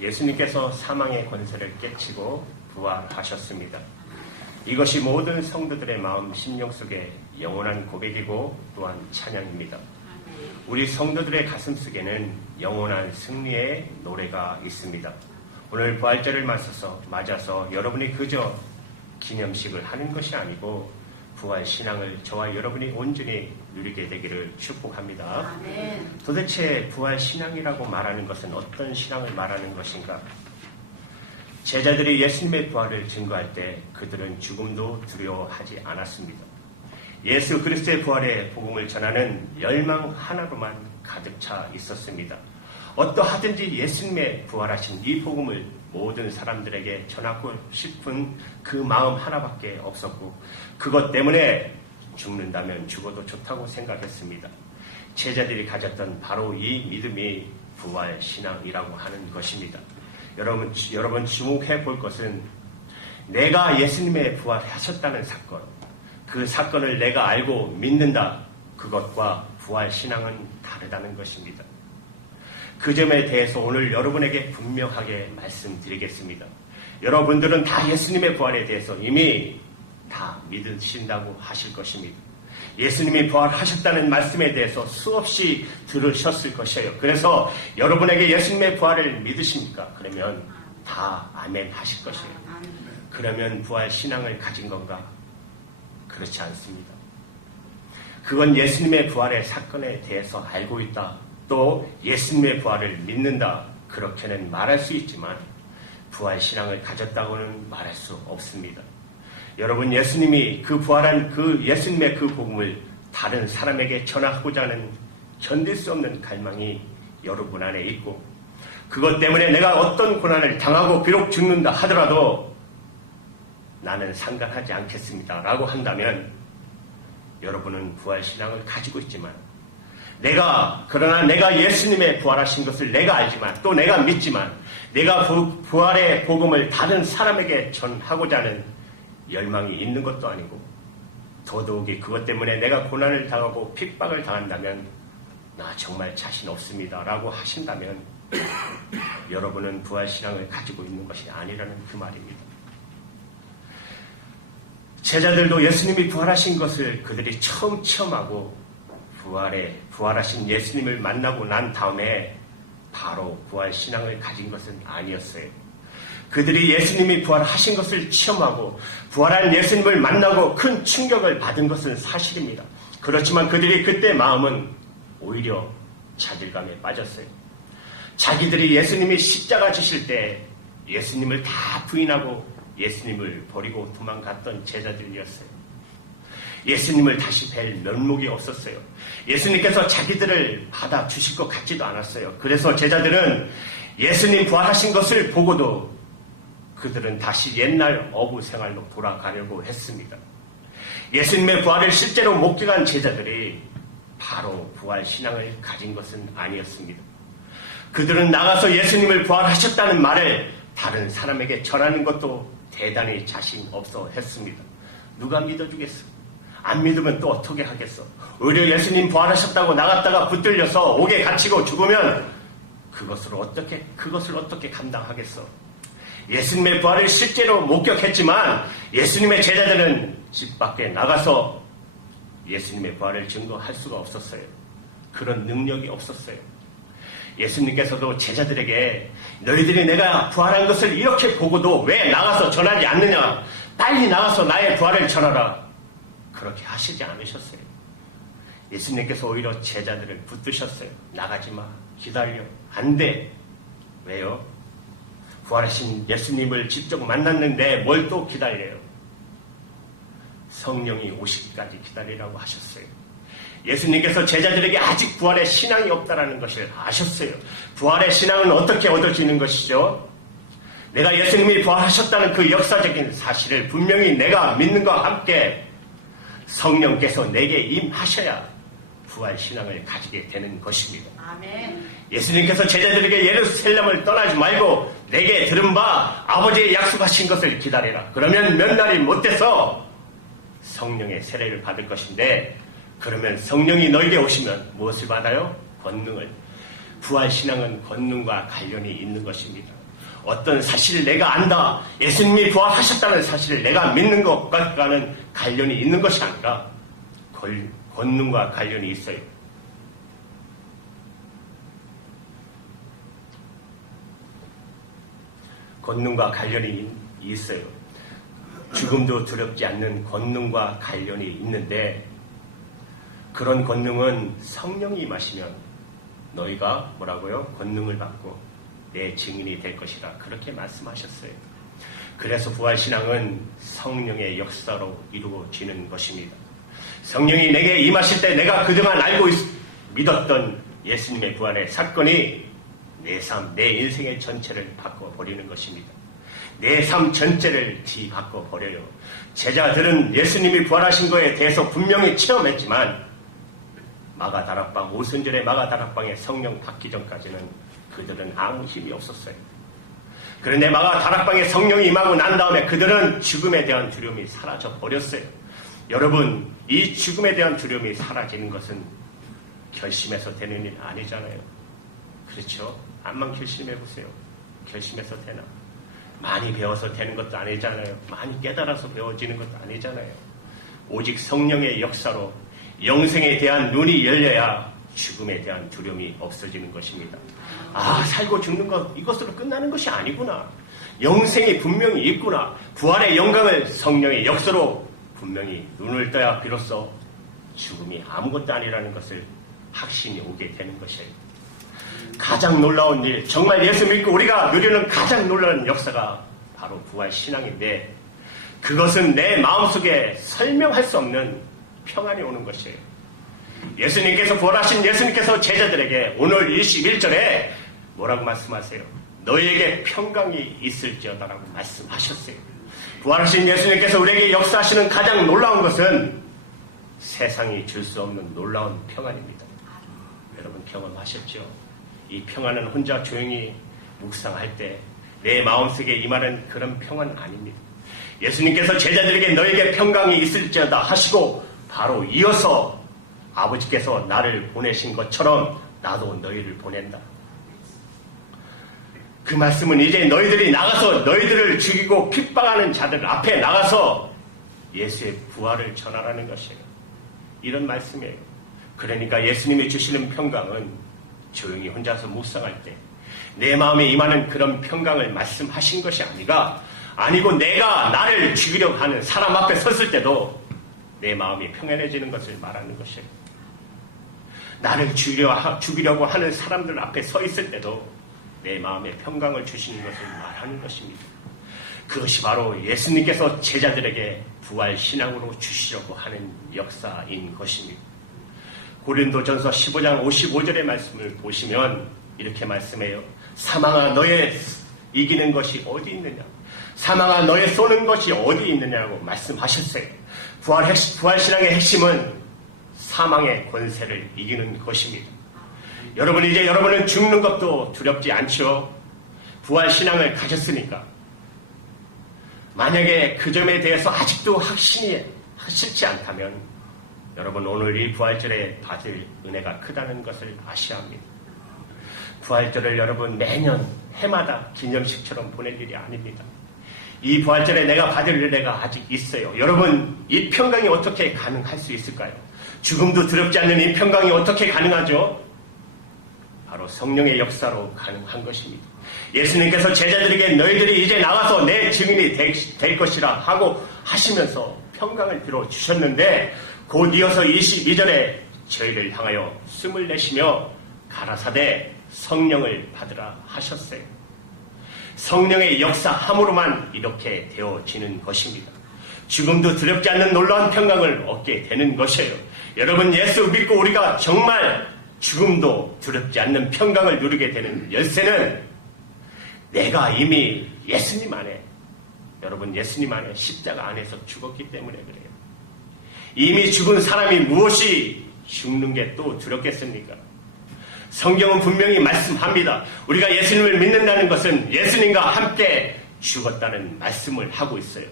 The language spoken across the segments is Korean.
예수님께서 사망의 권세를 깨치고 부활하셨습니다. 이것이 모든 성도들의 마음 심령 속에 영원한 고백이고 또한 찬양입니다. 우리 성도들의 가슴 속에는 영원한 승리의 노래가 있습니다. 오늘 부활절을 맞아서 여러분이 그저 기념식을 하는 것이 아니고 부활 신앙을 저와 여러분이 온전히 누리게 되기를 축복합니다. 아멘. 도대체 부활 신앙이라고 말하는 것은 어떤 신앙을 말하는 것인가? 제자들이 예수님의 부활을 증거할 때 그들은 죽음도 두려워하지 않았습니다. 예수 그리스도의 부활의 복음을 전하는 열망 하나로만 가득 차 있었습니다. 어떠하든지 예수님의 부활하신 이 복음을 모든 사람들에게 전하고 싶은 그 마음 하나밖에 없었고, 그것 때문에 죽는다면 죽어도 좋다고 생각했습니다. 제자들이 가졌던 바로 이 믿음이 부활 신앙이라고 하는 것입니다. 여러분 주목해 볼 것은 내가 예수님의 부활하셨다는 사건, 그 사건을 내가 알고 믿는다, 그것과 부활 신앙은 다르다는 것입니다. 그 점에 대해서 오늘 여러분에게 분명하게 말씀드리겠습니다. 여러분들은 다 예수님의 부활에 대해서 이미 다 믿으신다고 하실 것입니다. 예수님이 부활하셨다는 말씀에 대해서 수없이 들으셨을 것이에요. 그래서 여러분에게 예수님의 부활을 믿으십니까? 그러면 다 아멘 하실 것이에요. 그러면 부활 신앙을 가진 건가? 그렇지 않습니다. 그건 예수님의 부활의 사건에 대해서 알고 있다, 또 예수님의 부활을 믿는다, 그렇게는 말할 수 있지만 부활 신앙을 가졌다고는 말할 수 없습니다. 여러분, 예수님이 그 부활한 그 예수님의 그 복음을 다른 사람에게 전하고자 하는 견딜 수 없는 갈망이 여러분 안에 있고, 그것 때문에 내가 어떤 고난을 당하고 비록 죽는다 하더라도 나는 상관하지 않겠습니다 라고 한다면 여러분은 부활 신앙을 가지고 있지만, 그러나 내가 예수님의 부활하신 것을 내가 알지만, 또 내가 믿지만, 내가 부활의 복음을 다른 사람에게 전하고자 하는 열망이 있는 것도 아니고, 더더욱이 그것 때문에 내가 고난을 당하고 핍박을 당한다면 나 정말 자신 없습니다 라고 하신다면 여러분은 부활 신앙을 가지고 있는 것이 아니라는 그 말입니다. 제자들도 예수님이 부활하신 것을 그들이 처음 체험하고 부활하신 예수님을 만나고 난 다음에 바로 부활 신앙을 가진 것은 아니었어요. 그들이 예수님이 부활하신 것을 체험하고 부활한 예수님을 만나고 큰 충격을 받은 것은 사실입니다. 그렇지만 그들이 그때 마음은 오히려 자질감에 빠졌어요. 자기들이 예수님이 십자가 지실 때 예수님을 다 부인하고 예수님을 버리고 도망갔던 제자들이었어요. 예수님을 다시 뵐 면목이 없었어요. 예수님께서 자기들을 받아주실 것 같지도 않았어요. 그래서 제자들은 예수님 부활하신 것을 보고도 그들은 다시 옛날 어부 생활로 돌아가려고 했습니다. 예수님의 부활을 실제로 목격한 제자들이 바로 부활 신앙을 가진 것은 아니었습니다. 그들은 나가서 예수님을 부활하셨다는 말을 다른 사람에게 전하는 것도 대단히 자신 없어 했습니다. 누가 믿어주겠어? 안 믿으면 또 어떻게 하겠어? 오히려 예수님 부활하셨다고 나갔다가 붙들려서 옥에 갇히고 죽으면 그것을 어떻게 감당하겠어? 예수님의 부활을 실제로 목격했지만 예수님의 제자들은 집 밖에 나가서 예수님의 부활을 증거할 수가 없었어요. 그런 능력이 없었어요. 예수님께서도 제자들에게 너희들이 내가 부활한 것을 이렇게 보고도 왜 나가서 전하지 않느냐? 빨리 나가서 나의 부활을 전하라. 그렇게 하시지 않으셨어요. 예수님께서 오히려 제자들을 붙드셨어요. 나가지 마. 기다려. 안 돼. 왜요? 부활하신 예수님을 직접 만났는데 뭘 또 기다려요? 성령이 오시기까지 기다리라고 하셨어요. 예수님께서 제자들에게 아직 부활의 신앙이 없다는 것을 아셨어요. 부활의 신앙은 어떻게 얻어지는 것이죠? 내가 예수님이 부활하셨다는 그 역사적인 사실을 분명히 내가 믿는과 함께 성령께서 내게 임하셔야 부활 신앙을 가지게 되는 것입니다. 아멘. 예수님께서 제자들에게 예루살렘을 떠나지 말고 내게 들은 바 아버지의 약속하신 것을 기다리라. 그러면 몇 날이 못 돼서 성령의 세례를 받을 것인데, 그러면 성령이 너에게 오시면 무엇을 받아요? 권능을. 부활신앙은 권능과 관련이 있는 것입니다. 어떤 사실을 내가 안다, 예수님이 부활하셨다는 사실을 내가 믿는 것과는 관련이 있는 것이 아니라 권능과 관련이 있어요. 권능과 관련이 있어요. 죽음도 두렵지 않는 권능과 관련이 있는데, 그런 권능은 성령이 임하시면 너희가 뭐라고요? 권능을 받고 내 증인이 될 것이라 그렇게 말씀하셨어요. 그래서 부활신앙은 성령의 역사로 이루어지는 것입니다. 성령이 내게 임하실 때 내가 그동안 알고 믿었던 예수님의 부활의 사건이 내 삶, 내 인생의 전체를 바꿔버리는 것입니다. 내 삶 전체를 뒤바꿔버려요. 제자들은 예수님이 부활하신 것에 대해서 분명히 체험했지만 마가다락방, 오순절의 마가다락방에 성령 받기 전까지는 그들은 아무 힘이 없었어요. 그런데 마가다락방에 성령이 임하고 난 다음에 그들은 죽음에 대한 두려움이 사라져 버렸어요. 여러분, 이 죽음에 대한 두려움이 사라지는 것은 결심해서 되는 일 아니잖아요. 그렇죠? 암만 결심해보세요. 결심해서 되나? 많이 배워서 되는 것도 아니잖아요. 많이 깨달아서 배워지는 것도 아니잖아요. 오직 성령의 역사로 영생에 대한 눈이 열려야 죽음에 대한 두려움이 없어지는 것입니다. 아, 살고 죽는 것, 이것으로 끝나는 것이 아니구나. 영생이 분명히 있구나. 부활의 영광을 성령의 역사로 분명히 눈을 떠야 비로소 죽음이 아무것도 아니라는 것을 확신이 오게 되는 것이에요. 가장 놀라운 일, 정말 예수 믿고 우리가 누리는 가장 놀라운 역사가 바로 부활 신앙인데, 그것은 내 마음속에 설명할 수 없는 평안이 오는 것이에요. 예수님께서 부활하신 예수님께서 제자들에게 오늘 21절에 뭐라고 말씀하세요? 너희에게 평강이 있을지어다라고 말씀하셨어요. 부활하신 예수님께서 우리에게 역사하시는 가장 놀라운 것은 세상이 줄 수 없는 놀라운 평안입니다. 여러분 경험하셨죠? 이 평안은 혼자 조용히 묵상할 때 내 마음속에 임하는 그런 평안 아닙니다. 예수님께서 제자들에게 너에게 평강이 있을지어다 하시고 바로 이어서 아버지께서 나를 보내신 것처럼 나도 너희를 보낸다. 그 말씀은 이제 너희들이 나가서 너희들을 죽이고 핍박하는 자들 앞에 나가서 예수의 부활을 전하라는 것이에요. 이런 말씀이에요. 그러니까 예수님이 주시는 평강은 조용히 혼자서 묵상할 때 내 마음에 임하는 그런 평강을 말씀하신 것이 아니고 내가 나를 죽이려고 하는 사람 앞에 섰을 때도 내 마음이 평안해지는 것을 말하는 것이에요. 나를 죽이려고 하는 사람들 앞에 서 있을 때도 내 마음에 평강을 주시는 것을 말하는 것입니다. 그것이 바로 예수님께서 제자들에게 부활 신앙으로 주시려고 하는 역사인 것입니다. 고린도전서 15장 55절의 말씀을 보시면 이렇게 말씀해요. 사망아 너의 이기는 것이 어디 있느냐? 사망아 너의 쏘는 것이 어디 있느냐고 말씀하셨어요. 부활신앙의 핵심은 사망의 권세를 이기는 것입니다. 여러분은 죽는 것도 두렵지 않죠? 부활신앙을 가졌으니까. 만약에 그 점에 대해서 아직도 확신이 싫지 않다면 여러분 오늘 이 부활절에 받을 은혜가 크다는 것을 아셔야 합니다. 부활절을 여러분 매년 해마다 기념식처럼 보낼 일이 아닙니다. 이 부활절에 내가 받을 은혜가 아직 있어요. 여러분 이 평강이 어떻게 가능할 수 있을까요? 죽음도 두렵지 않는 이 평강이 어떻게 가능하죠? 바로 성령의 역사로 가능한 것입니다. 예수님께서 제자들에게 너희들이 이제 나가서 내 증인이 될 것이라 하고 하시면서 평강을 들어주셨는데 곧 이어서 22절에 저희를 향하여 숨을 내쉬며 가라사대 성령을 받으라 하셨어요. 성령의 역사함으로만 이렇게 되어지는 것입니다. 죽음도 두렵지 않는 놀라운 평강을 얻게 되는 것이에요. 여러분 예수 믿고 우리가 정말 죽음도 두렵지 않는 평강을 누리게 되는 열쇠는 내가 이미 예수님 안에 여러분 예수님 안에 십자가 안에서 죽었기 때문에 그래요. 이미 죽은 사람이 무엇이 죽는 게 또 두렵겠습니까? 성경은 분명히 말씀합니다. 우리가 예수님을 믿는다는 것은 예수님과 함께 죽었다는 말씀을 하고 있어요.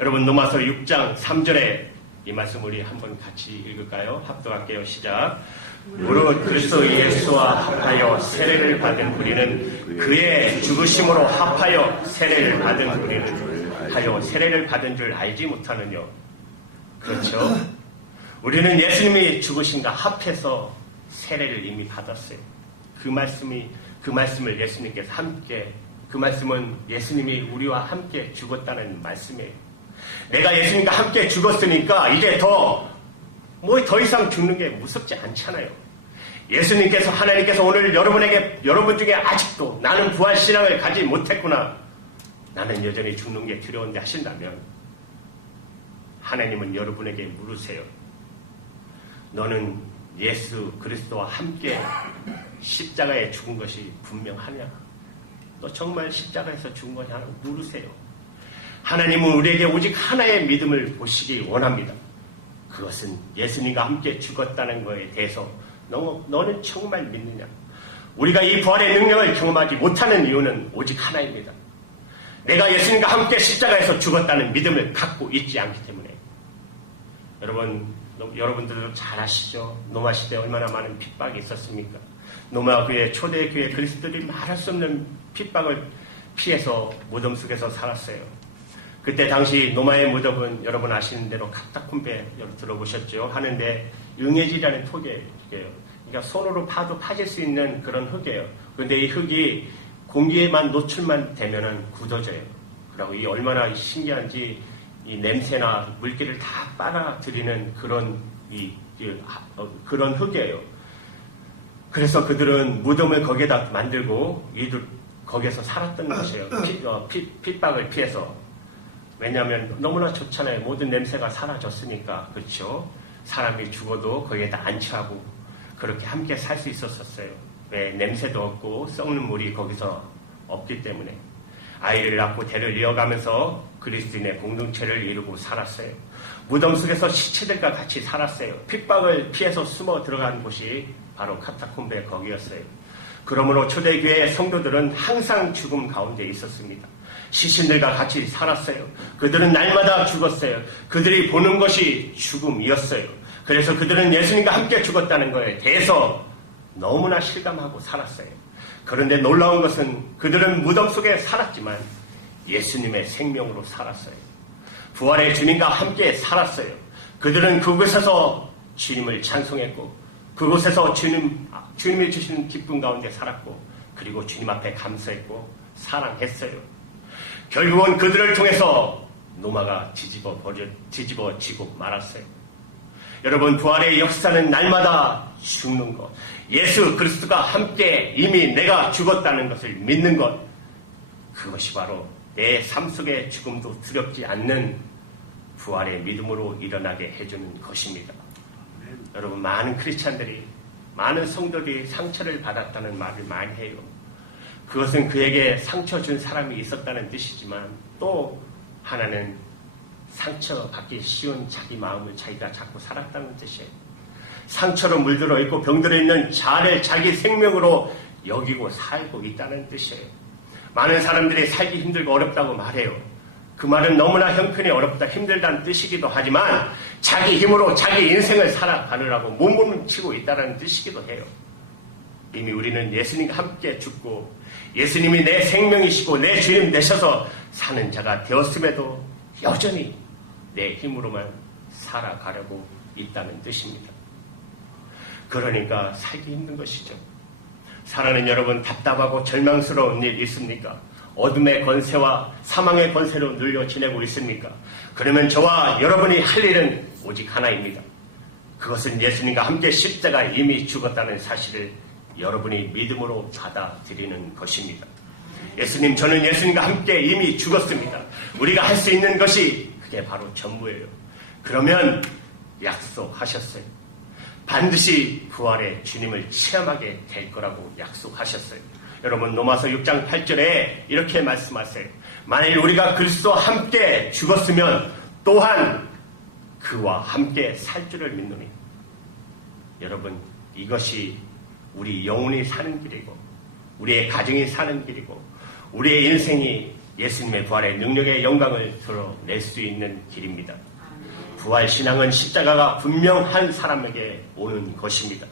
여러분 로마서 6장 3절에 이 말씀 우리 한번 같이 읽을까요? 합독할게요. 시작. 무릇 그리스도 예수와 합하여 세례를 받은 우리는 그의 죽으심으로 합하여 세례를 받은 우리는 하여 세례를 받은 줄 알지 못하느뇨. 그렇죠? 우리는 예수님이 죽으신가 합해서 세례를 이미 받았어요. 그 말씀을 예수님께서 함께, 그 말씀은 예수님이 우리와 함께 죽었다는 말씀이에요. 내가 예수님과 함께 죽었으니까 이제 더 이상 죽는 게 무섭지 않잖아요. 예수님께서, 하나님께서 오늘 여러분 중에 아직도 나는 부활신앙을 가지 못했구나, 나는 여전히 죽는 게 두려운데 하신다면 하나님은 여러분에게 물으세요. 너는 예수 그리스도와 함께 십자가에 죽은 것이 분명하냐? 너 정말 십자가에서 죽은 거냐? 물으세요. 하나님은 우리에게 오직 하나의 믿음을 보시기 원합니다. 그것은 예수님과 함께 죽었다는 것에 대해서 너는 정말 믿느냐? 우리가 이 부활의 능력을 경험하지 못하는 이유는 오직 하나입니다. 내가 예수님과 함께 십자가에서 죽었다는 믿음을 갖고 있지 않기 때문에. 여러분들도 잘 아시죠? 노마 시대에 얼마나 많은 핍박이 있었습니까? 노마 교회, 초대교회 그리스도들이 말할 수 없는 핍박을 피해서 무덤 속에서 살았어요. 그때 당시 노마의 무덤은 여러분 아시는 대로 카타콤베 들어보셨죠? 하는데 응해지라는 토기예요. 그러니까 손으로 파도 파질 수 있는 그런 흙이에요. 그런데 이 흙이 공기에만 노출만 되면은 굳어져요. 그리고 이 얼마나 신기한지 이 냄새나 물기를 다 빨아들이는 그런 흙이에요. 그래서 그들은 무덤을 거기에다 만들고 이들 거기에서 살았던 것이에요. 핍박을 피해서. 왜냐하면 너무나 좋잖아요. 모든 냄새가 사라졌으니까. 그렇죠? 사람이 죽어도 거기에다 안치하고 그렇게 함께 살 수 있었어요. 왜? 냄새도 없고 썩는 물이 거기서 없기 때문에. 아이를 낳고 대를 이어가면서 그리스도인의 공동체를 이루고 살았어요. 무덤 속에서 시체들과 같이 살았어요. 핍박을 피해서 숨어 들어간 곳이 바로 카타콤베 거기였어요. 그러므로 초대교회의 성도들은 항상 죽음 가운데 있었습니다. 시신들과 같이 살았어요. 그들은 날마다 죽었어요. 그들이 보는 것이 죽음이었어요. 그래서 그들은 예수님과 함께 죽었다는 것에 대해서 너무나 실감하고 살았어요. 그런데 놀라운 것은 그들은 무덤 속에 살았지만 예수님의 생명으로 살았어요. 부활의 주님과 함께 살았어요. 그들은 그곳에서 주님을 찬송했고 그곳에서 주님이 주시는 기쁨 가운데 살았고 그리고 주님 앞에 감사했고 사랑했어요. 결국은 그들을 통해서 노마가 뒤집어지고 말았어요. 여러분, 부활의 역사는 날마다 죽는 것, 예수 그리스도가 함께 이미 내가 죽었다는 것을 믿는 것, 그것이 바로 내 삶 속의 죽음도 두렵지 않는 부활의 믿음으로 일어나게 해주는 것입니다. 여러분, 많은 크리스찬들이, 많은 성도들이 상처를 받았다는 말을 많이 해요. 그것은 그에게 상처 준 사람이 있었다는 뜻이지만 또 하나는 상처받기 쉬운 자기 마음을 자기가 잡고 살았다는 뜻이에요. 상처로 물들어 있고 병들어 있는 자를 자기 생명으로 여기고 살고 있다는 뜻이에요. 많은 사람들이 살기 힘들고 어렵다고 말해요. 그 말은 너무나 형편이 어렵다, 힘들다는 뜻이기도 하지만 자기 힘으로 자기 인생을 살아가느라고 몸부림치고 있다는 뜻이기도 해요. 이미 우리는 예수님과 함께 죽고 예수님이 내 생명이시고 내 주님 되셔서 사는 자가 되었음에도 여전히 내 힘으로만 살아가려고 있다는 뜻입니다. 그러니까 살기 힘든 것이죠. 사랑하는 여러분, 답답하고 절망스러운 일 있습니까? 어둠의 권세와 사망의 권세로 눌려 지내고 있습니까? 그러면 저와 여러분이 할 일은 오직 하나입니다. 그것은 예수님과 함께 십자가에 이미 죽었다는 사실을 여러분이 믿음으로 받아들이는 것입니다. 예수님, 저는 예수님과 함께 이미 죽었습니다. 우리가 할 수 있는 것이 그게 바로 전부예요. 그러면 약속하셨어요. 반드시 부활의 주님을 체험하게 될 거라고 약속하셨어요. 여러분, 로마서 6장 8절에 이렇게 말씀하세요. 만일 우리가 그리스도와 함께 죽었으면 또한 그와 함께 살 줄을 믿노니. 여러분, 이것이 우리 영혼이 사는 길이고 우리의 가정이 사는 길이고 우리의 인생이 예수님의 부활의 능력의 영광을 드러낼 수 있는 길입니다. 부활신앙은 십자가가 분명한 사람에게 오는 것입니다.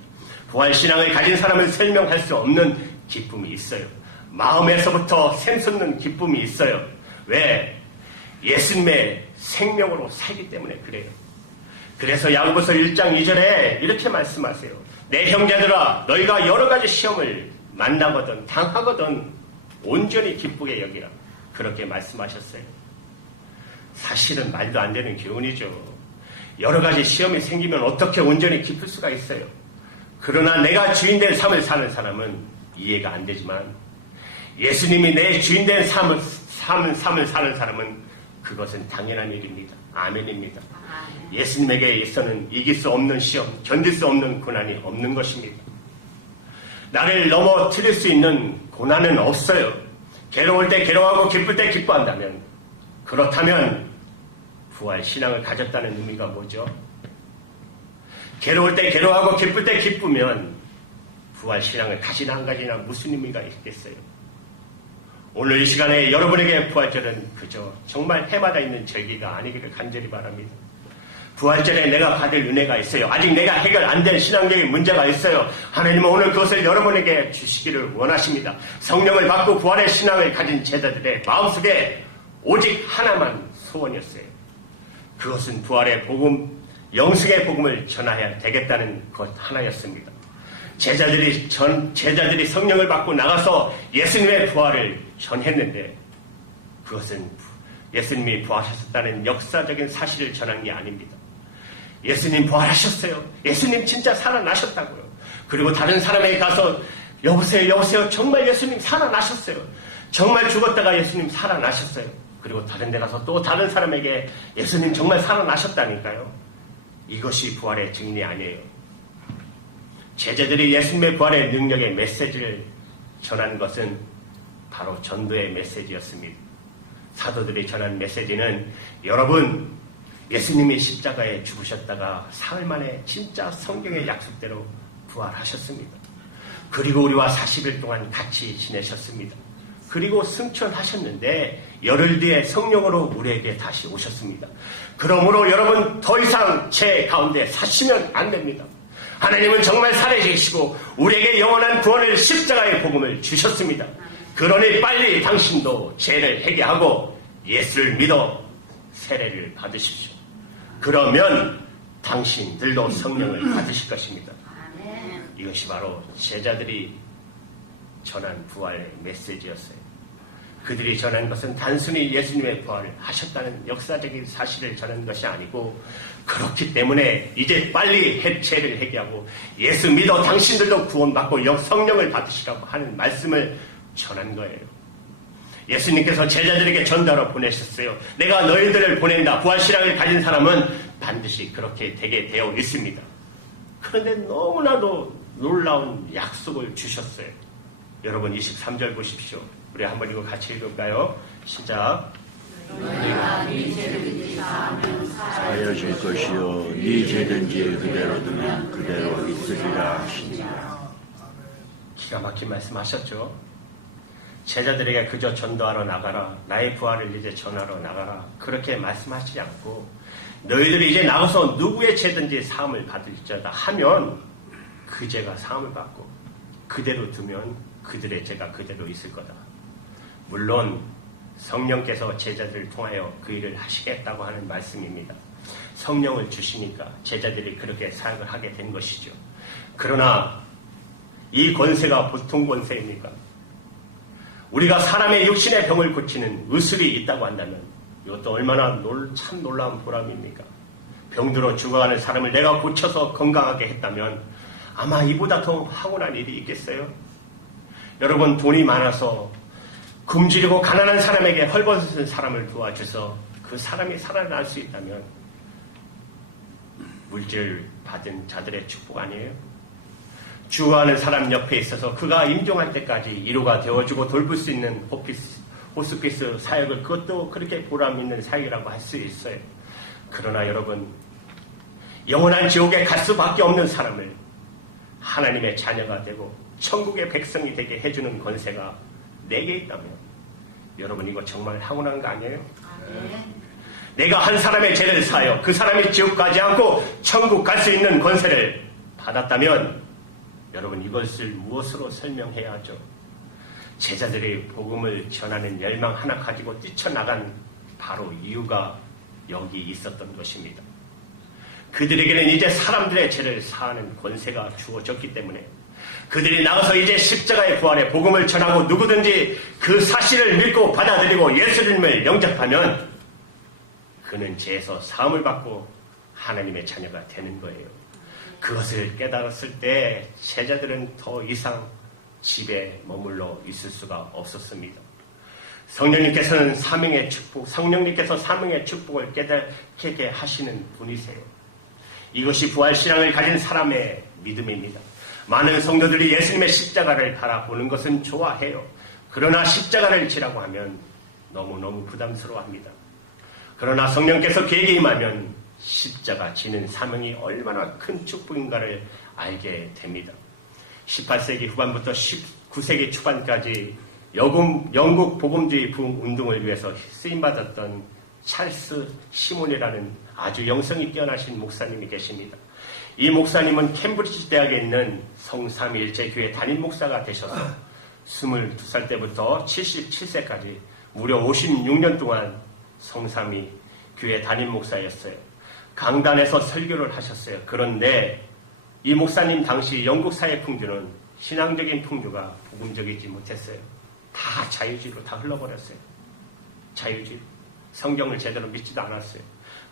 부활신앙을 가진 사람은 설명할 수 없는 기쁨이 있어요. 마음에서부터 샘솟는 기쁨이 있어요. 왜? 예수님의 생명으로 살기 때문에 그래요. 그래서 야고보서 1장 2절에 이렇게 말씀하세요. 내 형제들아, 너희가 여러 가지 시험을 만나거든 당하거든 온전히 기쁘게 여기라. 그렇게 말씀하셨어요. 사실은 말도 안 되는 교훈이죠. 여러 가지 시험이 생기면 어떻게 온전히 기쁠 수가 있어요. 그러나 내가 주인된 삶을 사는 사람은 이해가 안 되지만 예수님이 내 주인된 삶을 사는 사람은 그것은 당연한 일입니다. 아멘입니다. 예수님에게 있어서는 이길 수 없는 시험, 견딜 수 없는 고난이 없는 것입니다. 나를 넘어뜨릴 수 있는 고난은 없어요. 괴로울 때 괴로워하고 기쁠 때 기뻐한다면, 그렇다면 부활 신앙을 가졌다는 의미가 뭐죠? 괴로울 때 괴로워하고 기쁠 때 기쁘면 부활 신앙을 가지나 안 가지나 무슨 의미가 있겠어요? 오늘 이 시간에 여러분에게 부활절은 그저 정말 해마다 있는 절기가 아니기를 간절히 바랍니다. 부활절에 내가 받을 은혜가 있어요. 아직 내가 해결 안 된 신앙적인 문제가 있어요. 하나님은 오늘 그것을 여러분에게 주시기를 원하십니다. 성령을 받고 부활의 신앙을 가진 제자들의 마음속에 오직 하나만 소원이었어요. 그것은 부활의 복음, 영생의 복음을 전해야 되겠다는 것 하나였습니다. 제자들이 성령을 받고 나가서 예수님의 부활을 전했는데 그것은 예수님이 부활하셨다는 역사적인 사실을 전한 게 아닙니다. 예수님 부활하셨어요. 예수님 진짜 살아나셨다고요. 그리고 다른 사람에게 가서 여보세요 정말 예수님 살아나셨어요. 정말 죽었다가 예수님 살아나셨어요. 그리고 다른 데 가서 또 다른 사람에게 예수님 정말 살아나셨다니까요. 이것이 부활의 증인이 아니에요. 제자들이 예수님의 부활의 능력의 메시지를 전한 것은 바로 전도의 메시지였습니다. 사도들이 전한 메시지는 여러분, 예수님이 십자가에 죽으셨다가 사흘 만에 진짜 성경의 약속대로 부활하셨습니다. 그리고 우리와 40일 동안 같이 지내셨습니다. 그리고 승천하셨는데 열흘 뒤에 성령으로 우리에게 다시 오셨습니다. 그러므로 여러분 더 이상 제 가운데 사시면 안 됩니다. 하나님은 정말 살아계시고 우리에게 영원한 구원을 십자가의 복음을 주셨습니다. 그러니 빨리 당신도 죄를 회개하고 예수를 믿어 세례를 받으십시오. 그러면 당신들도 성령을 받으실 것입니다. 이것이 바로 제자들이 전한 부활의 메시지였어요. 그들이 전한 것은 단순히 예수님의 부활을 하셨다는 역사적인 사실을 전한 것이 아니고, 그렇기 때문에 이제 빨리 죄를 회개하고 예수 믿어 당신들도 구원받고 성령을 받으시라고 하는 말씀을 전한 거예요. 예수님께서 제자들에게 전달로 보내셨어요. 내가 너희들을 보낸다. 부활신앙을 가진 사람은 반드시 그렇게 되게 되어 있습니다. 그런데 너무나도 놀라운 약속을 주셨어요. 여러분 23절 보십시오. 우리 한번 이거 같이 읽을까요? 시작. 너희가 네 죄든지 사하면 사하여 줄 것이요 네 죄든지 그대로 두면 그대로 있으리라 하시니라. 기가 막힌 말씀하셨죠. 제자들에게 그저 전도하러 나가라, 나의 부활을 이제 전하러 나가라, 그렇게 말씀하시지 않고 너희들이 이제 나가서 누구의 죄든지 사함을 받을지어다 하면 그 죄가 사함을 받고 그대로 두면 그들의 죄가 그대로 있을 거다. 물론 성령께서 제자들을 통하여 그 일을 하시겠다고 하는 말씀입니다. 성령을 주시니까 제자들이 그렇게 사역을 하게 된 것이죠. 그러나 이 권세가 보통 권세입니까? 우리가 사람의 육신의 병을 고치는 의술이 있다고 한다면 이것도 얼마나 참 놀라운 보람입니까? 병들어 죽어가는 사람을 내가 고쳐서 건강하게 했다면 아마 이보다 더 황홀한 일이 있겠어요? 여러분, 돈이 많아서 굶주리고 가난한 사람에게 헐벗은 사람을 도와줘서 그 사람이 살아날 수 있다면 물질 받은 자들의 축복 아니에요? 죽어가는 사람 옆에 있어서 그가 임종할 때까지 위로가 되어주고 돌볼 수 있는 호스피스 사역을, 그것도 그렇게 보람 있는 사역이라고 할 수 있어요. 그러나 여러분, 영원한 지옥에 갈 수밖에 없는 사람을 하나님의 자녀가 되고 천국의 백성이 되게 해주는 권세가 내게 있다면 여러분, 이거 정말 황홀한 거 아니에요? 내가 한 사람의 죄를 사하여 그 사람이 지옥 가지 않고 천국 갈 수 있는 권세를 받았다면 여러분 이것을 무엇으로 설명해야 하죠? 제자들이 복음을 전하는 열망 하나 가지고 뛰쳐나간 바로 이유가 여기 있었던 것입니다. 그들에게는 이제 사람들의 죄를 사하는 권세가 주어졌기 때문에 그들이 나가서 이제 십자가의 부활의 복음을 전하고 누구든지 그 사실을 믿고 받아들이고 예수님을 영접하면 그는 죄에서 사함을 받고 하나님의 자녀가 되는 거예요. 그것을 깨달았을 때 제자들은 더 이상 집에 머물러 있을 수가 없었습니다. 성령님께서 사명의 축복을 깨닫게 하시는 분이세요. 이것이 부활신앙을 가진 사람의 믿음입니다. 많은 성도들이 예수님의 십자가를 바라보는 것은 좋아해요. 그러나 십자가를 지라고 하면 너무너무 부담스러워합니다. 그러나 성령께서 그에게 임하면 십자가 지는 사명이 얼마나 큰 축복인가를 알게 됩니다. 18세기 후반부터 19세기 초반까지 영국 복음주의 운동을 위해서 쓰임받았던 찰스 시몬이라는 아주 영성이 뛰어나신 목사님이 계십니다. 이 목사님은 캠브리지 대학에 있는 성삼위일체 교회 담임 목사가 되셔서 22살 때부터 77세까지 무려 56년 동안 성삼위 교회 담임 목사였어요. 강단에서 설교를 하셨어요. 그런데 이 목사님 당시 영국 사회 풍조는 신앙적인 풍조가 복음적이지 못했어요. 다 자유주의로 다 흘러버렸어요. 자유주의. 성경을 제대로 믿지도 않았어요.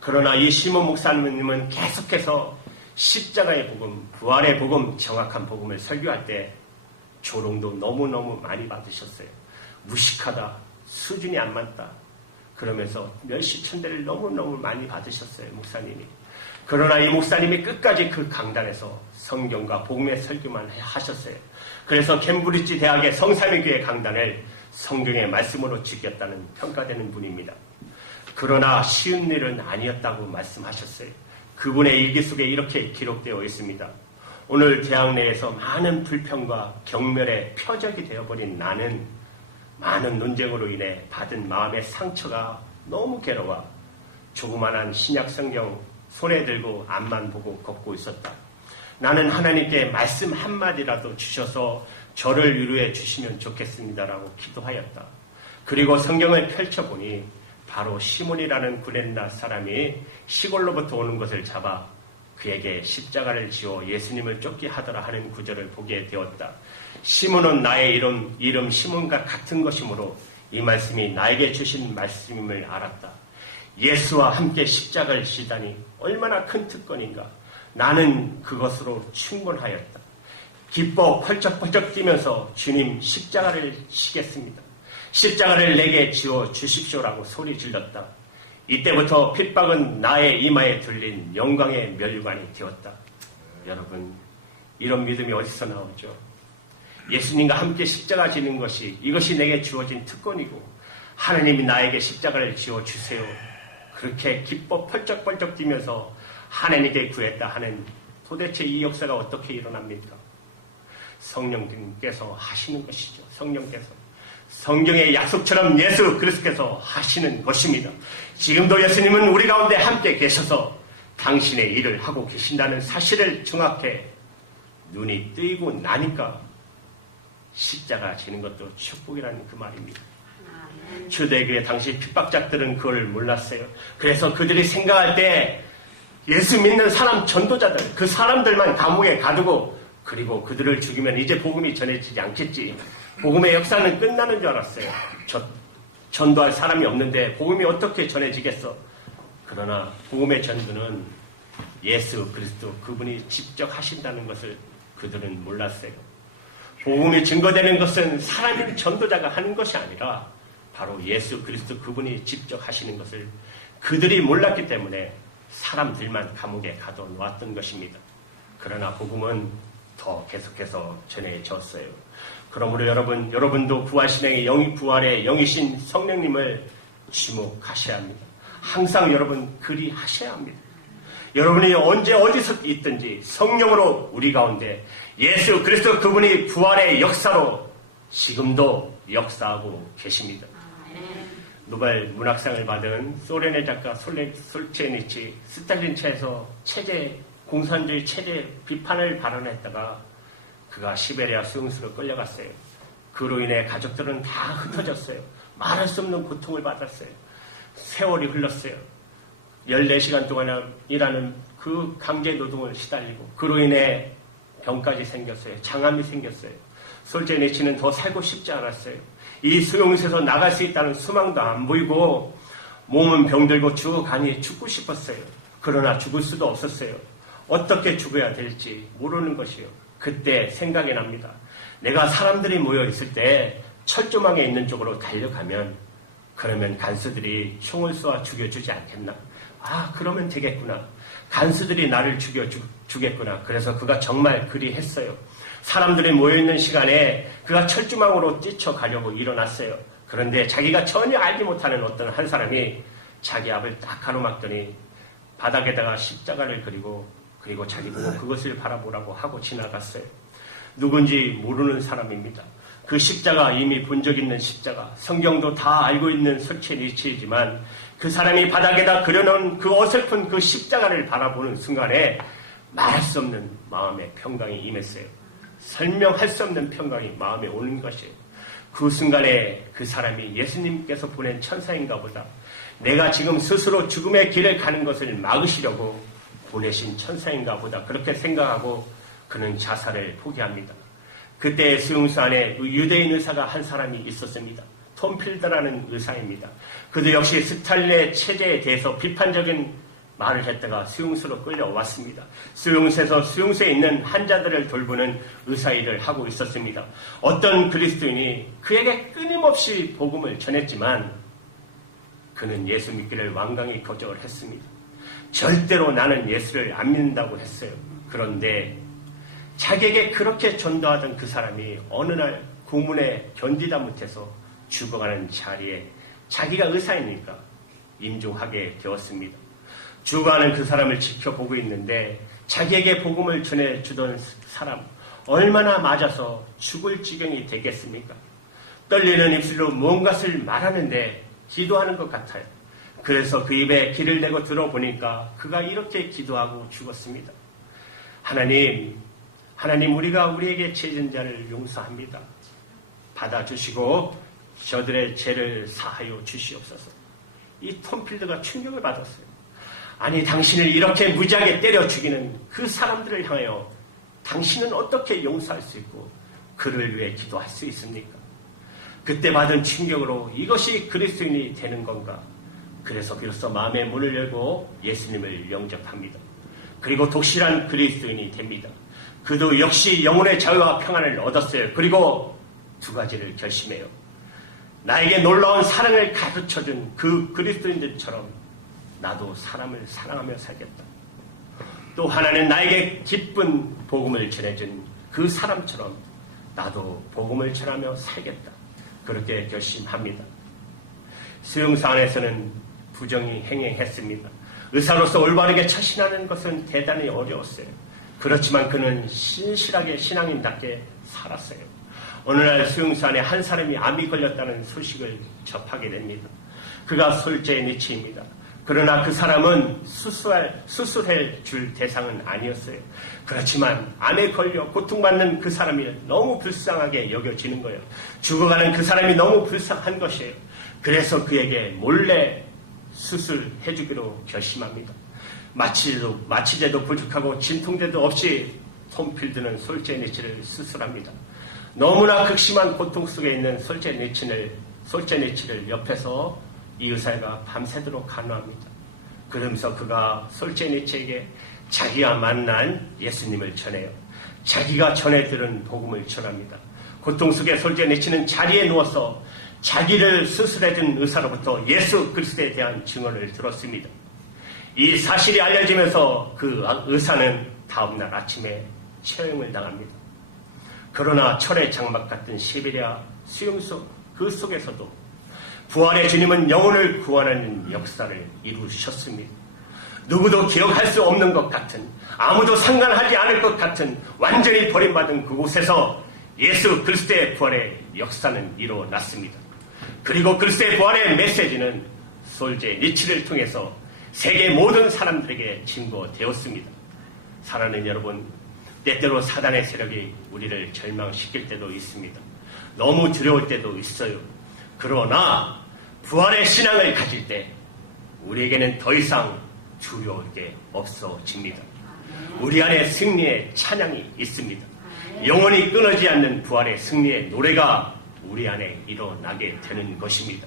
그러나 이 시몬 목사님은 계속해서 십자가의 복음, 부활의 복음, 정확한 복음을 설교할 때 조롱도 너무너무 많이 받으셨어요. 무식하다, 수준이 안 맞다. 그러면서 멸시천대를 너무너무 많이 받으셨어요, 목사님이. 그러나 이 목사님이 끝까지 그 강단에서 성경과 복음의 설교만 하셨어요. 그래서 캠브리지 대학의 성삼위교회 강단을 성경의 말씀으로 지켰다는 평가되는 분입니다. 그러나 쉬운 일은 아니었다고 말씀하셨어요. 그분의 일기 속에 이렇게 기록되어 있습니다. 오늘 대학 내에서 많은 불평과 경멸의 표적이 되어버린 나는 많은 논쟁으로 인해 받은 마음의 상처가 너무 괴로워 조그만한 신약 성경 손에 들고 앞만 보고 걷고 있었다. 나는 하나님께 말씀 한마디라도 주셔서 저를 위로해 주시면 좋겠습니다라고 기도하였다. 그리고 성경을 펼쳐보니 바로 시몬이라는 구레나 사람이 시골로부터 오는 것을 잡아 그에게 십자가를 지어 예수님을 쫓게 하더라 하는 구절을 보게 되었다. 시몬은 나의 이름 시몬과 같은 것이므로 이 말씀이 나에게 주신 말씀임을 알았다. 예수와 함께 십자가를 지다니 얼마나 큰 특권인가. 나는 그것으로 충분하였다. 기뻐 펄쩍펄쩍 뛰면서 주님 십자가를 지겠습니다. 십자가를 내게 지어 주십시오라고 소리 질렀다. 이때부터 핍박은 나의 이마에 들린 영광의 면류관이 되었다. 여러분, 이런 믿음이 어디서 나오죠? 예수님과 함께 십자가 지는 것이 이것이 내게 주어진 특권이고 하나님이 나에게 십자가를 지어 주세요. 그렇게 기뻐 펄쩍펄쩍 뛰면서 하나님께 구했다 하는 도대체 이 역사가 어떻게 일어납니까? 성령님께서 하시는 것이죠. 성경의 약속처럼 예수 그리스도께서 하시는 것입니다. 지금도 예수님은 우리 가운데 함께 계셔서 당신의 일을 하고 계신다는 사실을 정확히 눈이 뜨이고 나니까 십자가 지는 것도 축복이라는 그 말입니다. 초대교회 당시 핍박자들은 그걸 몰랐어요. 그래서 그들이 생각할 때 예수 믿는 사람 전도자들, 그 사람들만 감옥에 가두고 그리고 그들을 죽이면 이제 복음이 전해지지 않겠지. 복음의 역사는 끝나는 줄 알았어요. 전도할 사람이 없는데 복음이 어떻게 전해지겠어? 그러나 복음의 전도는 예수 그리스도 그분이 직접 하신다는 것을 그들은 몰랐어요. 복음이 증거되는 것은 사람인 전도자가 하는 것이 아니라 바로 예수 그리스도 그분이 직접 하시는 것을 그들이 몰랐기 때문에 사람들만 감옥에 가둬놓았던 것입니다. 그러나 복음은 더 계속해서 전해졌어요. 그러므로 여러분도 부활신앙의 부활의 영이신 성령님을 주목하셔야 합니다. 항상 여러분 그리하셔야 합니다. 여러분이 언제 어디서 있든지 성령으로 우리 가운데 예수 그리스도 그분이 부활의 역사로 지금도 역사하고 계십니다. 노벨 문학상을 받은 소련의 작가 솔제니치, 스탈린 차에서 공산주의 체제 비판을 발언했다가 그가 시베리아 수용소로 끌려갔어요. 그로 인해 가족들은 다 흩어졌어요. 말할 수 없는 고통을 받았어요. 세월이 흘렀어요. 14시간 동안 일하는 그 강제 노동을 시달리고 그로 인해 병까지 생겼어요. 장암이 생겼어요. 솔제니치는 더 살고 싶지 않았어요. 이 수용소에서 나갈 수 있다는 소망도 안 보이고 몸은 병들고 죽어가니 죽고 싶었어요. 그러나 죽을 수도 없었어요. 어떻게 죽어야 될지 모르는 것이요. 그때 생각이 납니다. 내가 사람들이 모여있을 때 철조망에 있는 쪽으로 달려가면 그러면 간수들이 총을 쏘아 죽여주지 않겠나? 아, 그러면 되겠구나. 간수들이 나를 죽여주겠구나. 그래서 그가 정말 그리 했어요. 사람들이 모여있는 시간에 그가 철조망으로 뛰쳐가려고 일어났어요. 그런데 자기가 전혀 알지 못하는 어떤 한 사람이 자기 앞을 딱 가로막더니 바닥에다가 십자가를 그리고 자기 보고 그것을 바라보라고 하고 지나갔어요. 누군지 모르는 사람입니다. 그 십자가 이미 본 적 있는 십자가, 성경도 다 알고 있는 솔제니치이지만 그 사람이 바닥에다 그려놓은 그 어설픈 그 십자가를 바라보는 순간에 말할 수 없는 마음의 평강이 임했어요. 설명할 수 없는 평강이 마음에 오는 것이에요. 그 순간에 그 사람이 예수님께서 보낸 천사인가 보다. 내가 지금 스스로 죽음의 길을 가는 것을 막으시려고 보내신 천사인가 보다. 그렇게 생각하고 그는 자살을 포기합니다. 그때 수용소 안에 유대인 의사가 한 사람이 있었습니다. 톰 필더라는 의사입니다. 그도 역시 스탈린의 체제에 대해서 비판적인 말을 했다가 수용소로 끌려왔습니다. 수용소에서 수용소에 있는 환자들을 돌보는 의사 일을 하고 있었습니다. 어떤 그리스도인이 그에게 끊임없이 복음을 전했지만 그는 예수 믿기를 완강히 거절을 했습니다. 절대로 나는 예수를 안 믿는다고 했어요. 그런데 자기에게 그렇게 전도하던 그 사람이 어느 날 고문에 견디다 못해서 죽어가는 자리에 자기가 의사이니까 임종하게 되었습니다. 죽어가는 그 사람을 지켜보고 있는데 자기에게 복음을 전해주던 사람 얼마나 맞아서 죽을 지경이 되겠습니까? 떨리는 입술로 무언가를 말하는데 기도하는 것 같아요. 그래서 그 입에 귀를 대고 들어보니까 그가 이렇게 기도하고 죽었습니다. 하나님 우리가 우리에게 죄진 자를 용서합니다. 받아주시고 저들의 죄를 사하여 주시옵소서. 이 톰필드가 충격을 받았어요. 아니 당신을 이렇게 무지하게 때려 죽이는 그 사람들을 향하여 당신은 어떻게 용서할 수 있고 그를 위해 기도할 수 있습니까? 그때 받은 충격으로 이것이 그리스도인이 되는 건가? 그래서 비로소 마음의 문을 열고 예수님을 영접합니다. 그리고 독실한 그리스도인이 됩니다. 그도 역시 영혼의 자유와 평안을 얻었어요. 그리고 두 가지를 결심해요. 나에게 놀라운 사랑을 가르쳐준 그 그리스도인들처럼 나도 사람을 사랑하며 살겠다. 또 하나는 나에게 기쁜 복음을 전해준 그 사람처럼 나도 복음을 전하며 살겠다. 그렇게 결심합니다. 수용소 안에서는 부정이 행행했습니다. 의사로서 올바르게 처신하는 것은 대단히 어려웠어요. 그렇지만 그는 신실하게 신앙인답게 살았어요. 어느 날 수용소 안에 한 사람이 암이 걸렸다는 소식을 접하게 됩니다. 그가 솔제니치입니다. 그러나 그 사람은 수술할 줄 대상은 아니었어요. 그렇지만 암에 걸려 고통받는 그 사람이 너무 불쌍하게 여겨지는 거예요. 죽어가는 그 사람이 너무 불쌍한 것이에요. 그래서 그에게 몰래 수술해주기로 결심합니다. 마취제도 부족하고 진통제도 없이 톰필드는 솔제니치를 수술합니다. 너무나 극심한 고통 속에 있는 솔제니치를 옆에서 이 의사가 밤새도록 간호합니다. 그러면서 그가 솔제니치에게 자기가 만난 예수님을 전해요. 자기가 전해 들은 복음을 전합니다. 고통 속에 솔제니치는 자리에 누워서 자기를 수술해준 의사로부터 예수 그리스도에 대한 증언을 들었습니다. 이 사실이 알려지면서 그 의사는 다음날 아침에 처형을 당합니다. 그러나 철의 장막 같은 시베리아 수용소 그 속에서도 부활의 주님은 영혼을 구원하는 역사를 이루셨습니다. 누구도 기억할 수 없는 것 같은, 아무도 상관하지 않을 것 같은 완전히 버림받은 그곳에서 예수 그리스도의 부활의 역사는 일어났습니다. 그리고 글쎄 부활의 메시지는 솔제 니치를 통해서 세계 모든 사람들에게 증거되었습니다. 사랑하는 여러분, 때때로 사단의 세력이 우리를 절망시킬 때도 있습니다. 너무 두려울 때도 있어요. 그러나 부활의 신앙을 가질 때 우리에게는 더 이상 두려울 게 없어집니다. 우리 안에 승리의 찬양이 있습니다. 영원히 끊어지지 않는 부활의 승리의 노래가 우리 안에 일어나게 되는 것입니다.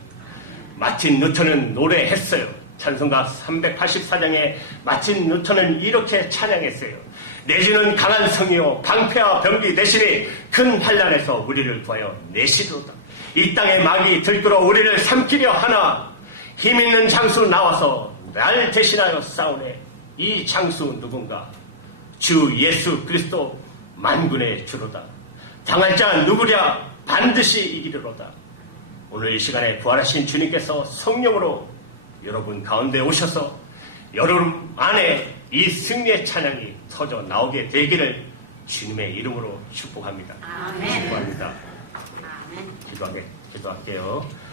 마틴 루터는 노래했어요. 찬송가 384장에 마틴 루터는 이렇게 찬양했어요. 내주는 강한 성이요 방패와 병기 대신에 큰 환난에서 우리를 구하여 내시도다. 이 땅의 마귀 들끓어 우리를 삼키려 하나 힘있는 장수 나와서 날 대신하여 싸우네. 이 장수 누군가? 주 예수 그리스도 만군의 주로다. 당할 자 누구랴? 반드시 이기리로다. 오늘 이 시간에 부활하신 주님께서 성령으로 여러분 가운데 오셔서 여러분 안에 이 승리의 찬양이 터져 나오게 되기를 주님의 이름으로 축복합니다. 아멘. 축복합니다. 아멘. 기도할게요.